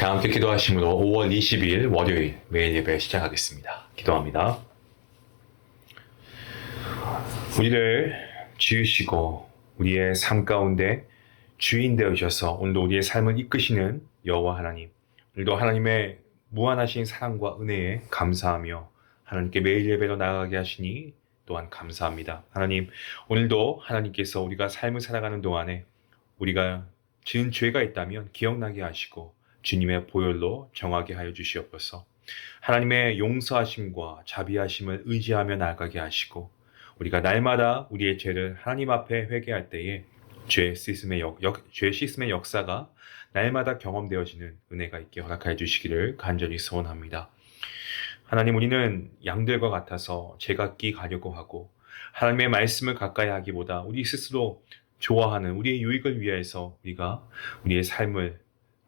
다 함께 기도하심으로 5월 20일 월요일 매일 예배 시작하겠습니다. 기도합니다. 우리를 지으시고 우리의 삶 가운데 주인 되어주셔서 오늘도 우리의 삶을 이끄시는 여호와 하나님, 오늘도 하나님의 무한하신 사랑과 은혜에 감사하며 하나님께 매일 예배로 나아가게 하시니 또한 감사합니다. 하나님, 오늘도 하나님께서 우리가 삶을 살아가는 동안에 우리가 지은 죄가 있다면 기억나게 하시고 주님의 보혈로 정하게 하여 주시옵소서. 하나님의 용서하심과 자비하심을 의지하며 나아가게 하시고 우리가 날마다 우리의 죄를 하나님 앞에 회개할 때에 죄 씻음의 역사가 날마다 경험되어지는 은혜가 있게 허락하여 주시기를 간절히 소원합니다. 하나님, 우리는 양들과 같아서 제각기 가려고 하고 하나님의 말씀을 가까이 하기보다 우리 스스로 좋아하는 우리의 유익을 위해서 우리가 우리의 삶을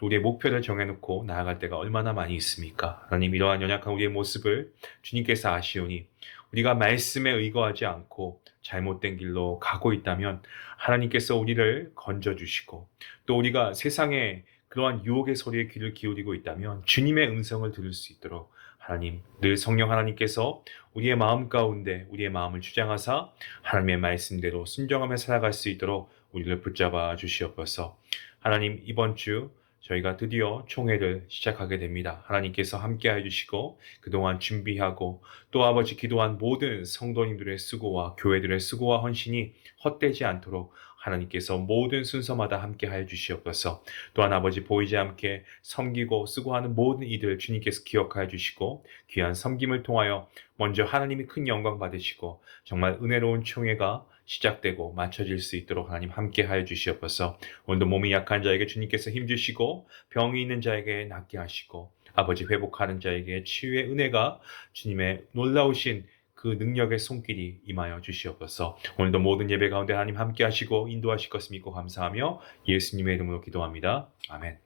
또 우리의 목표를 정해놓고 나아갈 때가 얼마나 많이 있습니까? 하나님, 이러한 연약한 우리의 모습을 주님께서 아시오니 우리가 말씀에 의거하지 않고 잘못된 길로 가고 있다면 하나님께서 우리를 건져주시고 또 우리가 세상에 그러한 유혹의 소리에 귀를 기울이고 있다면 주님의 음성을 들을 수 있도록 하나님, 늘 성령 하나님께서 우리의 마음 가운데 우리의 마음을 주장하사 하나님의 말씀대로 순종하며 살아갈 수 있도록 우리를 붙잡아 주시옵소서. 하나님, 이번 주 저희가 드디어 총회를 시작하게 됩니다. 하나님께서 함께해 주시고 그동안 준비하고 또 아버지 기도한 모든 성도님들의 수고와 교회들의 수고와 헌신이 헛되지 않도록 하나님께서 모든 순서마다 함께하여 주시옵소서. 또한 아버지 보이지 않게 섬기고 수고하는 모든 이들 주님께서 기억하여 주시고 귀한 섬김을 통하여 먼저 하나님이 큰 영광 받으시고 정말 은혜로운 총회가 시작되고 맞춰질 수 있도록 하나님 함께하여 주시옵소서. 오늘도 몸이 약한 자에게 주님께서 힘주시고 병이 있는 자에게 낫게 하시고 아버지 회복하는 자에게 치유의 은혜가 주님의 놀라우신 그 능력의 손길이 임하여 주시옵소서. 오늘도 모든 예배 가운데 하나님 함께 하시고 인도하실 것을 믿고 감사하며 예수님의 이름으로 기도합니다. 아멘.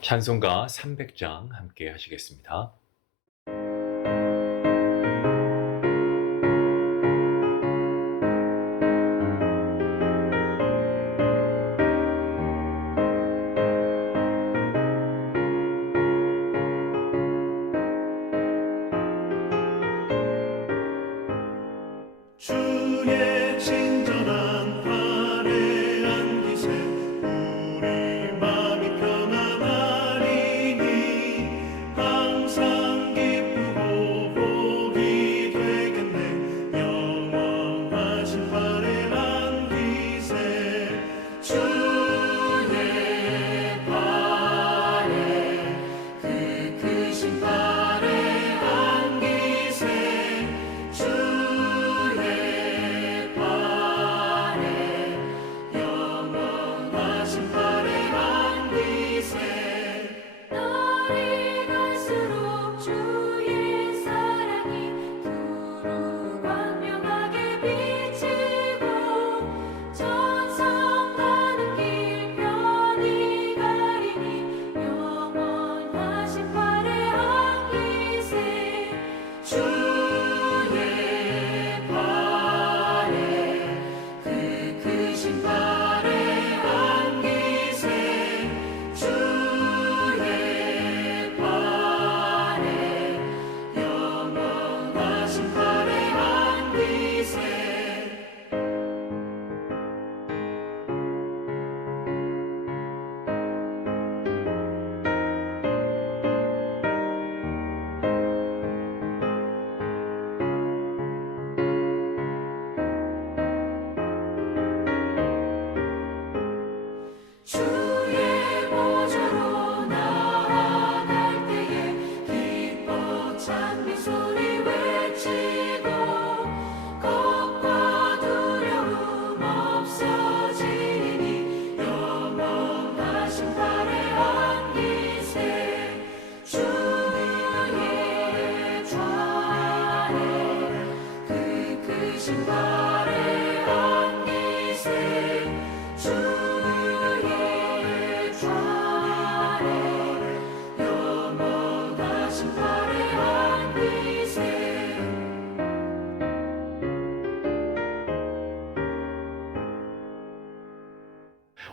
찬송가 300장 함께 하시겠습니다. 주의 친절한 화려한 기세 우리 마음이 편안하리니 항상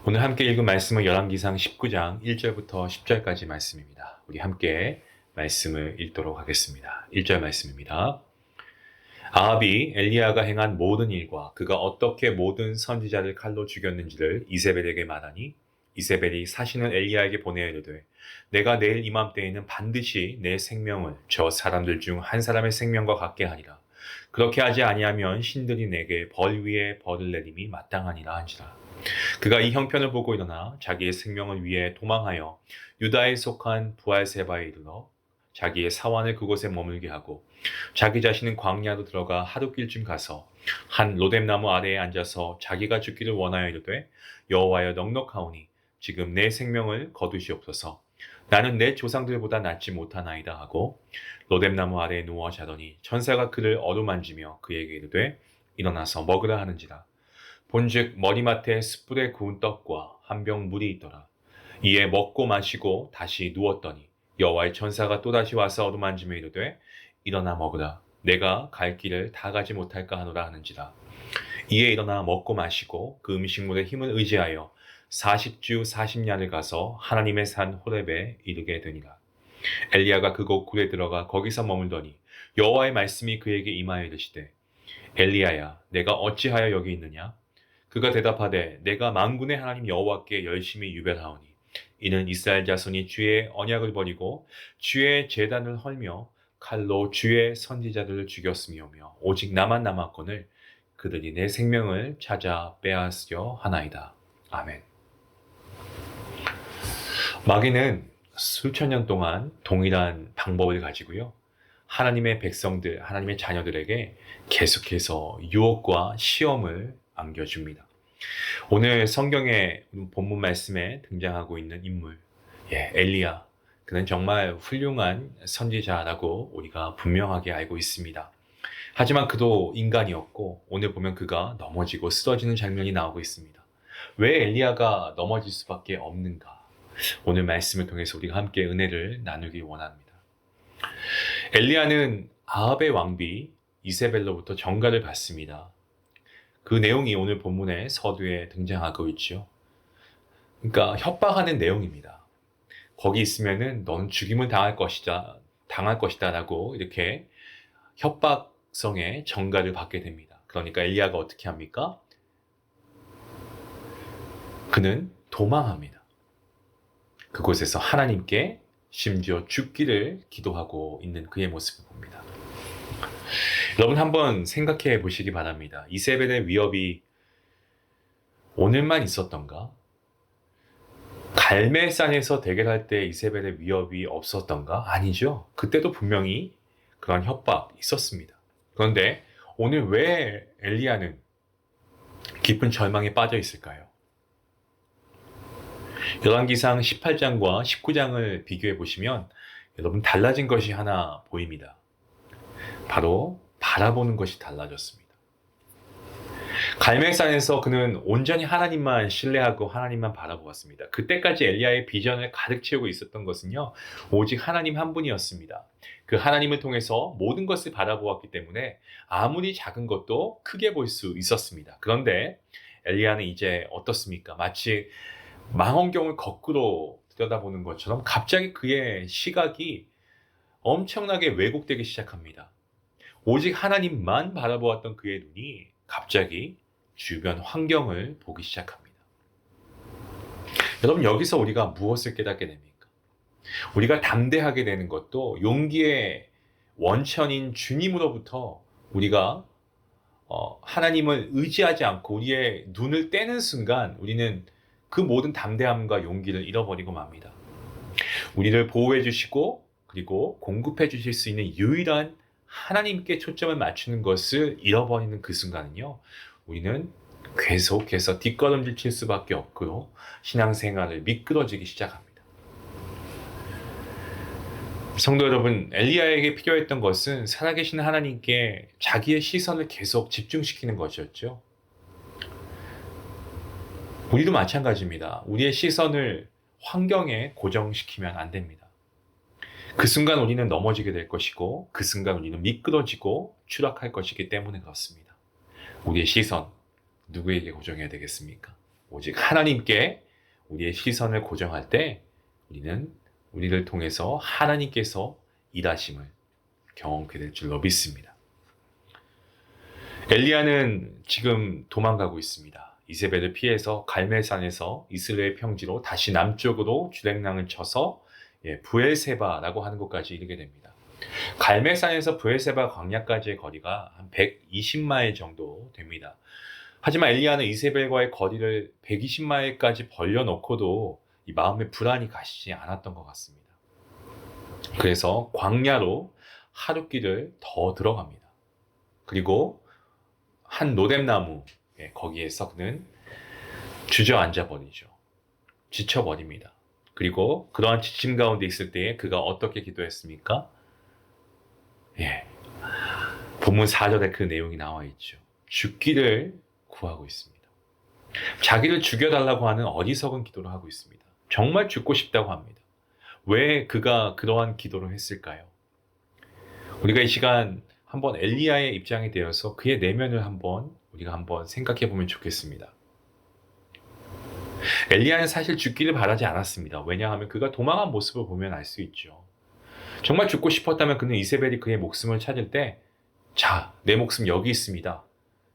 오늘 함께 읽은 말씀은 열왕기상 19장 1절부터 10절까지 말씀입니다. 우리 함께 말씀을 읽도록 하겠습니다. 1절 말씀입니다. 아합이 엘리야가 행한 모든 일과 그가 어떻게 모든 선지자를 칼로 죽였는지를 이세벨에게 말하니 이세벨이 사신을 엘리야에게 보내어 이르되 내가 내일 이맘때에는 반드시 내 생명을 저 사람들 중 한 사람의 생명과 같게 하리라. 그렇게 하지 아니하면 신들이 내게 벌 위에 벌을 내림이 마땅하니라 한지라. 그가 이 형편을 보고 일어나 자기의 생명을 위해 도망하여 유다에 속한 부알세바에 이르러 자기의 사환을 그곳에 머물게 하고 자기 자신은 광야로 들어가 하룻길쯤 가서 한 로뎀나무 아래에 앉아서 자기가 죽기를 원하여 이르되 여호와여 넉넉하오니 지금 내 생명을 거두시옵소서. 나는 내 조상들보다 낫지 못하나이다 하고 로뎀나무 아래에 누워 자더니 천사가 그를 어루만지며 그에게 이르되 일어나서 먹으라 하는지라. 본즉 머리맡에 숯불에 구운 떡과 한 병 물이 있더라. 이에 먹고 마시고 다시 누웠더니 여호와의 천사가 또다시 와서 어루만지며 이르되 일어나 먹으라. 내가 갈 길을 다 가지 못할까 하노라 하는지라. 이에 일어나 먹고 마시고 그 음식물의 힘을 의지하여 40주 40야를 가서 하나님의 산 호렙에 이르게 되니라. 엘리야가 그곳 굴에 들어가 거기서 머물더니 여호와의 말씀이 그에게 임하여 이르시되 엘리야야 내가 어찌하여 여기 있느냐. 그가 대답하되 내가 만군의 하나님 여호와께 열심히 유별하오니 이는 이스라엘 자손이 주의 언약을 버리고 주의 제단을 헐며 칼로 주의 선지자들을 죽였으며며 오직 나만 남았거늘 그들이 내 생명을 찾아 빼앗으려 하나이다. 아멘. 마귀는 수천 년 동안 동일한 방법을 가지고요. 하나님의 백성들, 하나님의 자녀들에게 계속해서 유혹과 시험을 안겨줍니다. 오늘 성경의 본문 말씀에 등장하고 있는 인물, 엘리야. 그는 정말 훌륭한 선지자라고 우리가 분명하게 알고 있습니다. 하지만 그도 인간이었고 오늘 보면 그가 넘어지고 쓰러지는 장면이 나오고 있습니다. 왜 엘리야가 넘어질 수밖에 없는가? 오늘 말씀을 통해서 우리가 함께 은혜를 나누기 원합니다. 엘리야는 아합의 왕비 이세벨로부터 전가를 받습니다. 그 내용이 오늘 본문의 서두에 등장하고 있죠. 그러니까 협박하는 내용입니다. 거기 있으면은 너는 죽임을 당할 것이다라고 이렇게 협박성의 전가를 받게 됩니다. 그러니까 엘리야가 어떻게 합니까? 그는 도망합니다. 그곳에서 하나님께 심지어 죽기를 기도하고 있는 그의 모습을 봅니다. 여러분 한번 생각해 보시기 바랍니다. 이세벨의 위협이 오늘만 있었던가? 갈멜산에서 대결할 때 이세벨의 위협이 없었던가? 아니죠. 그때도 분명히 그런 협박 있었습니다. 그런데 오늘 왜 엘리야는 깊은 절망에 빠져 있을까요? 열왕기상 18장과 19장을 비교해 보시면 여러분 달라진 것이 하나 보입니다. 바로 바라보는 것이 달라졌습니다. 갈멜산에서 그는 온전히 하나님만 신뢰하고 하나님만 바라보았습니다. 그때까지 엘리야의 비전을 가득 채우고 있었던 것은요, 오직 하나님 한 분이었습니다. 그 하나님을 통해서 모든 것을 바라보았기 때문에 아무리 작은 것도 크게 볼 수 있었습니다. 그런데 엘리야는 이제 어떻습니까? 마치 망원경을 거꾸로 들여다보는 것처럼 갑자기 그의 시각이 엄청나게 왜곡되기 시작합니다. 오직 하나님만 바라보았던 그의 눈이 갑자기 주변 환경을 보기 시작합니다. 여러분 여기서 우리가 무엇을 깨닫게 됩니까? 우리가 담대하게 되는 것도 용기의 원천인 주님으로부터 우리가 하나님을 의지하지 않고 우리의 눈을 떼는 순간 우리는 그 모든 담대함과 용기를 잃어버리고 맙니다. 우리를 보호해 주시고 그리고 공급해 주실 수 있는 유일한 하나님께 초점을 맞추는 것을 잃어버리는 그 순간은요, 우리는 계속해서 뒷걸음질 칠 수밖에 없고요, 신앙생활을 미끄러지기 시작합니다. 성도 여러분, 엘리야에게 필요했던 것은 살아계신 하나님께 자기의 시선을 계속 집중시키는 것이었죠. 우리도 마찬가지입니다. 우리의 시선을 환경에 고정시키면 안 됩니다. 그 순간 우리는 넘어지게 될 것이고 그 순간 우리는 미끄러지고 추락할 것이기 때문에 그렇습니다. 우리의 시선 누구에게 고정해야 되겠습니까? 오직 하나님께 우리의 시선을 고정할 때 우리는 우리를 통해서 하나님께서 일하심을 경험하게 될 줄로 믿습니다. 엘리야는 지금 도망가고 있습니다. 이세벨을 피해서 갈멜산에서 이스라엘 평지로 다시 남쪽으로 주랭랑을 쳐서 부엘세바라고 하는 곳까지 이르게 됩니다. 갈멜산에서 부엘세바 광야까지의 거리가 한 120마일 정도 됩니다. 하지만 엘리야는 이세벨과의 거리를 120마일까지 벌려놓고도 이 마음의 불안이 가시지 않았던 것 같습니다. 그래서 광야로 하룻길을 더 들어갑니다. 그리고 한 노뎀나무 거기에서 그는 주저앉아 버리죠. 지쳐버립니다. 그리고 그러한 지침 가운데 있을 때에 그가 어떻게 기도했습니까? 본문 4절에 그 내용이 나와 있죠. 죽기를 구하고 있습니다. 자기를 죽여달라고 하는 어리석은 기도를 하고 있습니다. 정말 죽고 싶다고 합니다. 왜 그가 그러한 기도를 했을까요? 우리가 이 시간 한번 엘리야의 입장이 되어서 그의 내면을 우리가 한번 생각해 보면 좋겠습니다. 엘리야는 사실 죽기를 바라지 않았습니다. 왜냐하면 그가 도망한 모습을 보면 알 수 있죠. 정말 죽고 싶었다면 그는 이세벨이 그의 목숨을 찾을 때, 자, 내 목숨 여기 있습니다.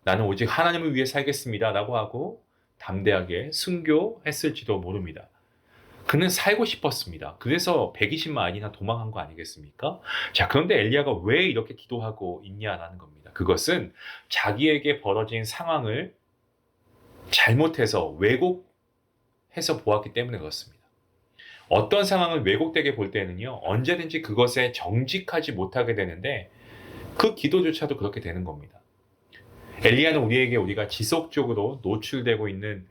나는 오직 하나님을 위해 살겠습니다. 라고 하고 담대하게 순교했을지도 모릅니다. 그는 살고 싶었습니다. 그래서 120마일이나 도망한 거 아니겠습니까? 자, 그런데 엘리야가 왜 이렇게 기도하고 있냐라는 겁니다. 그것은 자기에게 벌어진 상황을 잘못해서 왜곡해서 보았기 때문에 그렇습니다. 어떤 상황을 왜곡되게 볼 때는요, 언제든지 그것에 정직하지 못하게 되는데 그 기도조차도 그렇게 되는 겁니다. 엘리야는 우리가 지속적으로 노출되고 있는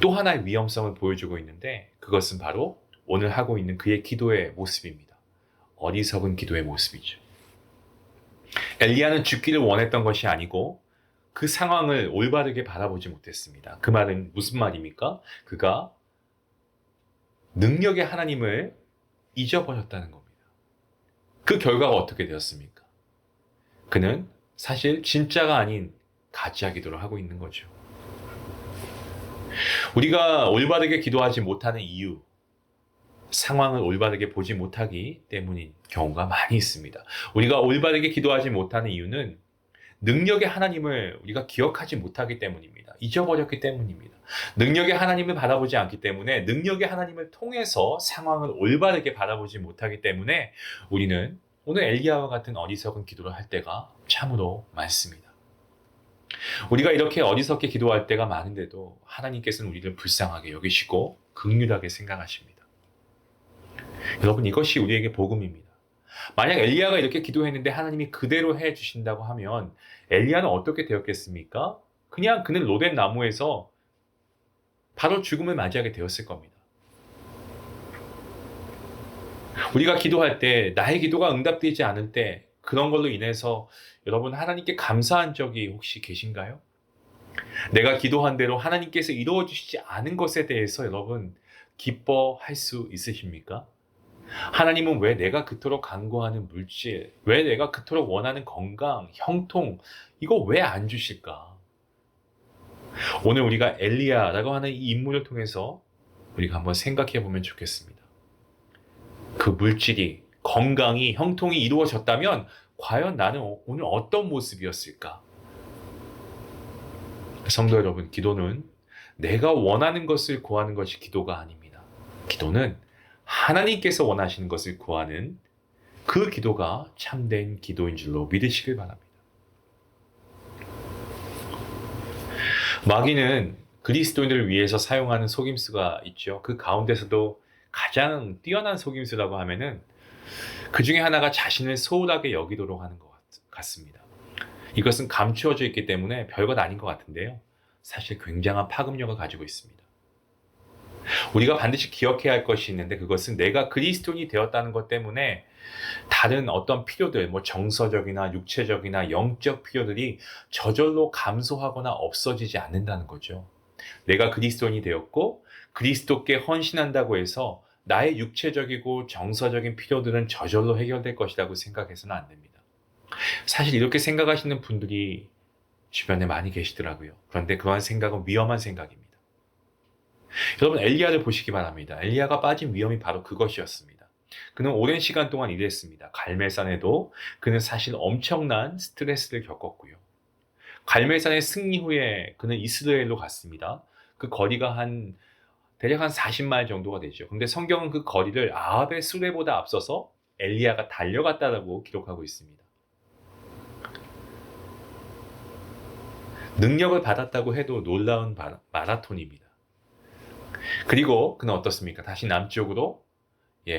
또 하나의 위험성을 보여주고 있는데 그것은 바로 오늘 하고 있는 그의 기도의 모습입니다. 어리석은 기도의 모습이죠. 엘리야는 죽기를 원했던 것이 아니고 그 상황을 올바르게 바라보지 못했습니다. 그 말은 무슨 말입니까? 그가 능력의 하나님을 잊어버렸다는 겁니다. 그 결과가 어떻게 되었습니까? 그는 사실 진짜가 아닌 가짜 기도를 하고 있는 거죠. 우리가 올바르게 기도하지 못하는 이유, 상황을 올바르게 보지 못하기 때문인 경우가 많이 있습니다. 우리가 올바르게 기도하지 못하는 이유는 능력의 하나님을 우리가 기억하지 못하기 때문입니다. 잊어버렸기 때문입니다. 능력의 하나님을 바라보지 않기 때문에 능력의 하나님을 통해서 상황을 올바르게 바라보지 못하기 때문에 우리는 오늘 엘리야와 같은 어리석은 기도를 할 때가 참으로 많습니다. 우리가 이렇게 어리석게 기도할 때가 많은데도 하나님께서는 우리를 불쌍하게 여기시고 긍휼하게 생각하십니다. 여러분, 이것이 우리에게 복음입니다. 만약 엘리야가 이렇게 기도했는데 하나님이 그대로 해주신다고 하면 엘리야는 어떻게 되었겠습니까? 그냥 그는 로뎀 나무에서 바로 죽음을 맞이하게 되었을 겁니다. 우리가 기도할 때 나의 기도가 응답되지 않을 때 그런 걸로 인해서 여러분 하나님께 감사한 적이 혹시 계신가요? 내가 기도한 대로 하나님께서 이루어 주시지 않은 것에 대해서 여러분 기뻐할 수 있으십니까? 하나님은 왜 내가 그토록 간구하는 물질, 왜 내가 그토록 원하는 건강, 형통, 이거 왜 안 주실까? 오늘 우리가 엘리야라고 하는 이 인물을 통해서 우리가 한번 생각해 보면 좋겠습니다. 그 물질이, 건강이, 형통이 이루어졌다면 과연 나는 오늘 어떤 모습이었을까? 성도 여러분, 기도는 내가 원하는 것을 구하는 것이 기도가 아닙니다. 기도는 하나님께서 원하시는 것을 구하는 그 기도가 참된 기도인 줄로 믿으시길 바랍니다. 마귀는 그리스도인들을 위해서 사용하는 속임수가 있죠. 그 가운데서도 가장 뛰어난 속임수라고 하면은 그 중에 하나가 자신을 소홀하게 여기도록 하는 것 같습니다. 이것은 감추어져 있기 때문에 별것 아닌 것 같은데요. 사실 굉장한 파급력을 가지고 있습니다. 우리가 반드시 기억해야 할 것이 있는데 그것은 내가 그리스도인이 되었다는 것 때문에 다른 어떤 필요들, 정서적이나 육체적이나 영적 필요들이 저절로 감소하거나 없어지지 않는다는 거죠. 내가 그리스도인이 되었고 그리스도께 헌신한다고 해서 나의 육체적이고 정서적인 필요들은 저절로 해결될 것이라고 생각해서는 안 됩니다. 사실 이렇게 생각하시는 분들이 주변에 많이 계시더라고요. 그런데 그러한 생각은 위험한 생각입니다. 여러분 엘리야를 보시기 바랍니다. 엘리야가 빠진 위험이 바로 그것이었습니다. 그는 오랜 시간 동안 일했습니다. 갈멜산에도 그는 사실 엄청난 스트레스를 겪었고요. 갈멜산의 승리 후에 그는 이스라엘로 갔습니다. 그 거리가 대략 한 40마일 정도가 되죠. 근데 성경은 그 거리를 아합의 수레보다 앞서서 엘리야가 달려갔다라고 기록하고 있습니다. 능력을 받았다고 해도 놀라운 마라톤입니다. 그리고 그는 어떻습니까? 다시 남쪽으로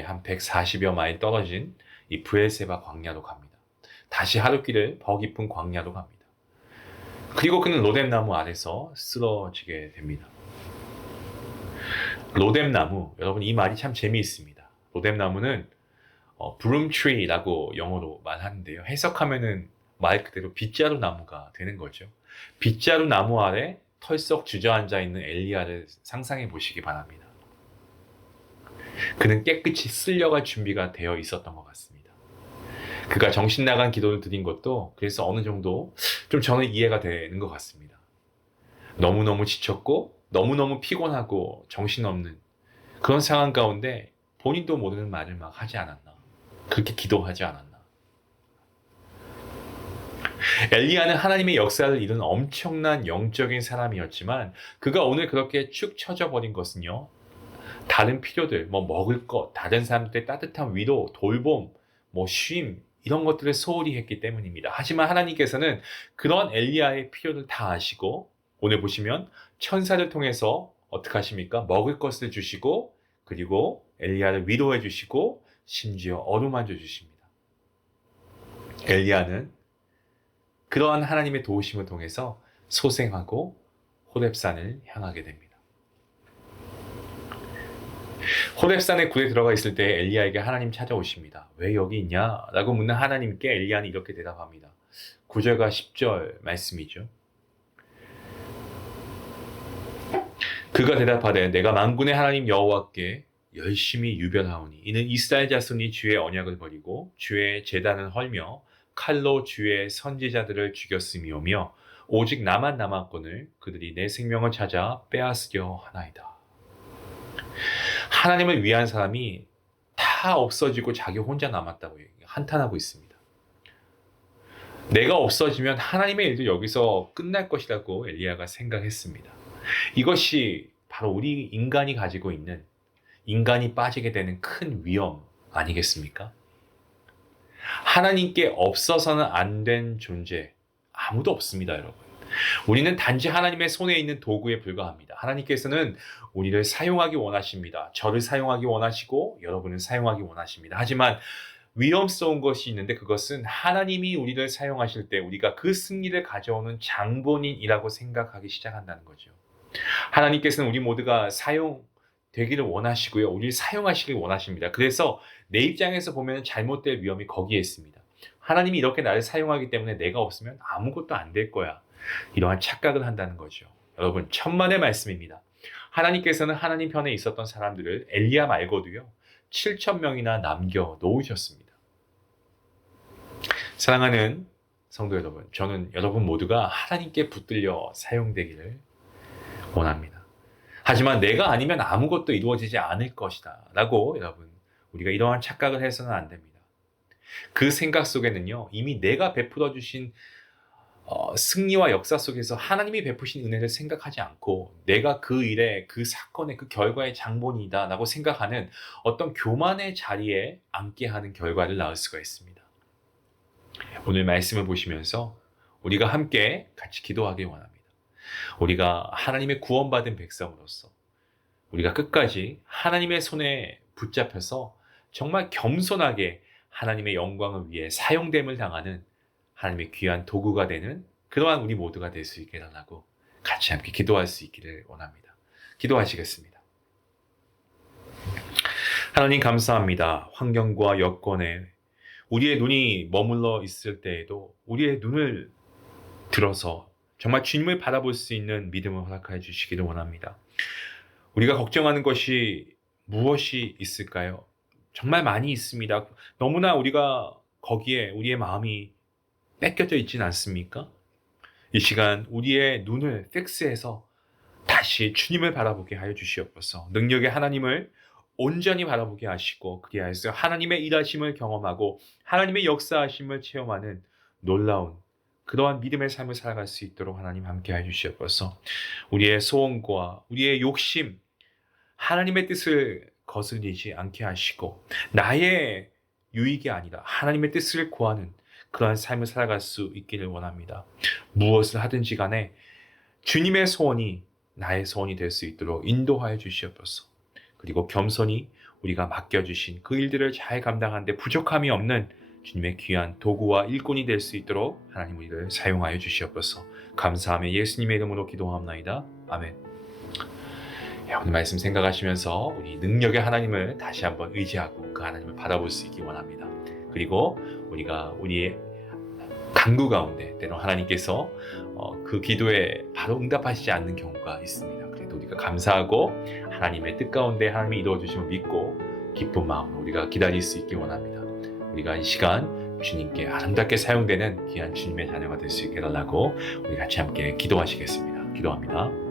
한 140여 마일 떨어진 이 브엘세바 광야로 갑니다. 다시 하룻길을 깊은 광야로 갑니다. 그리고 그는 로뎀나무 아래서 쓰러지게 됩니다. 로뎀나무, 여러분 이 말이 참 재미있습니다. 로뎀나무는 브룸트리라고 영어로 말하는데요. 해석하면은 말 그대로 빗자루 나무가 되는 거죠. 빗자루 나무 아래 털썩 주저앉아 있는 엘리야를 상상해 보시기 바랍니다. 그는 깨끗이 쓸려갈 준비가 되어 있었던 것 같습니다. 그가 정신 나간 기도를 드린 것도 그래서 어느 정도 좀 저는 이해가 되는 것 같습니다. 너무너무 지쳤고 너무너무 피곤하고 정신없는 그런 상황 가운데 본인도 모르는 말을 막 하지 않았나. 그렇게 기도하지 않았나. 엘리야는 하나님의 역사를 이룬 엄청난 영적인 사람이었지만 그가 오늘 그렇게 축 처져 버린 것은요. 다른 필요들, 먹을 것, 다른 사람들의 따뜻한 위로, 돌봄, 쉼 이런 것들을 소홀히 했기 때문입니다. 하지만 하나님께서는 그런 엘리야의 필요를 다 아시고 오늘 보시면 천사를 통해서 어떻게 하십니까? 먹을 것을 주시고 그리고 엘리야를 위로해 주시고 심지어 어루만져 주십니다. 엘리야는 그러한 하나님의 도우심을 통해서 소생하고 호렙산을 향하게 됩니다. 호렙산의 굴에 들어가 있을 때 엘리야에게 하나님 찾아오십니다. 왜 여기 있냐? 라고 묻는 하나님께 엘리야는 이렇게 대답합니다. 9절과 10절 말씀이죠. 그가 대답하되 내가 만군의 하나님 여호와께 열심히 유별하오니 이는 이스라엘 자손이 주의 언약을 버리고 주의 제단을 헐며 칼로 주의 선지자들을 죽였음이오며 오직 나만 남았거늘 그들이 내 생명을 찾아 빼앗으려 하나이다. 하나님을 위한 사람이 다 없어지고 자기 혼자 남았다고 한탄하고 있습니다. 내가 없어지면 하나님의 일도 여기서 끝날 것이라고 엘리야가 생각했습니다. 이것이 바로 우리 인간이 가지고 있는 인간이 빠지게 되는 큰 위험 아니겠습니까? 하나님께 없어서는 안 된 존재 아무도 없습니다, 여러분. 우리는 단지 하나님의 손에 있는 도구에 불과합니다. 하나님께서는 우리를 사용하기 원하십니다. 저를 사용하기 원하시고 여러분을 사용하기 원하십니다. 하지만 위험스러운 것이 있는데 그것은 하나님이 우리를 사용하실 때 우리가 그 승리를 가져오는 장본인이라고 생각하기 시작한다는 거죠. 하나님께서는 우리 모두가 사용되기를 원하시고요. 우리를 사용하시길 원하십니다. 그래서 내 입장에서 보면 잘못될 위험이 거기에 있습니다. 하나님이 이렇게 나를 사용하기 때문에 내가 없으면 아무것도 안 될 거야. 이러한 착각을 한다는 거죠. 여러분 천만의 말씀입니다. 하나님께서는 하나님 편에 있었던 사람들을 엘리야 말고도요. 7,000명이나 남겨 놓으셨습니다. 사랑하는 성도 여러분, 저는 여러분 모두가 하나님께 붙들려 사용되기를 원합니다. 하지만 내가 아니면 아무것도 이루어지지 않을 것이다 라고 여러분 우리가 이러한 착각을 해서는 안 됩니다. 그 생각 속에는요 이미 내가 베풀어 주신 승리와 역사 속에서 하나님이 베푸신 은혜를 생각하지 않고 내가 그 일에 그 사건의 그 결과의 장본이다 라고 생각하는 어떤 교만의 자리에 앉게 하는 결과를 낳을 수가 있습니다. 오늘 말씀을 보시면서 우리가 함께 같이 기도하길 원합니다. 우리가 하나님의 구원받은 백성으로서 우리가 끝까지 하나님의 손에 붙잡혀서 정말 겸손하게 하나님의 영광을 위해 사용됨을 당하는 하나님의 귀한 도구가 되는 그러한 우리 모두가 될 수 있게 달라고 같이 함께 기도할 수 있기를 원합니다. 기도하시겠습니다. 하나님 감사합니다. 환경과 여건에 우리의 눈이 머물러 있을 때에도 우리의 눈을 들어서 정말 주님을 바라볼 수 있는 믿음을 허락하여 주시기를 원합니다. 우리가 걱정하는 것이 무엇이 있을까요? 정말 많이 있습니다. 너무나 우리가 거기에 우리의 마음이 뺏겨져 있지는 않습니까? 이 시간 우리의 눈을 픽스해서 다시 주님을 바라보게 하여 주시옵소서. 능력의 하나님을 온전히 바라보게 하시고 그리하여서 하나님의 일하심을 경험하고 하나님의 역사하심을 체험하는 놀라운 그러한 믿음의 삶을 살아갈 수 있도록 하나님 함께 해 주시옵소서. 우리의 소원과 우리의 욕심, 하나님의 뜻을 거슬리지 않게 하시고 나의 유익이 아니라 하나님의 뜻을 구하는 그러한 삶을 살아갈 수 있기를 원합니다. 무엇을 하든지 간에 주님의 소원이 나의 소원이 될 수 있도록 인도하여 주시옵소서. 그리고 겸손히 우리가 맡겨주신 그 일들을 잘 감당하는데 부족함이 없는 주님의 귀한 도구와 일꾼이 될 수 있도록 하나님 우리를 사용하여 주시옵소서. 감사하며 예수님의 이름으로 기도합나이다. 아멘. 오늘 말씀 생각하시면서 우리 능력의 하나님을 다시 한번 의지하고 그 하나님을 바라볼 수 있기 원합니다. 그리고 우리가 우리의 간구 가운데 때론 하나님께서 그 기도에 바로 응답하시지 않는 경우가 있습니다. 그래도 우리가 감사하고 하나님의 뜻 가운데 하나님이 이루어 주심을 믿고 기쁜 마음으로 우리가 기다릴 수 있기 원합니다. 우리가 이 시간 주님께 아름답게 사용되는 귀한 주님의 자녀가 될 수 있게 해달라고 우리 같이 함께 기도하시겠습니다. 기도합니다.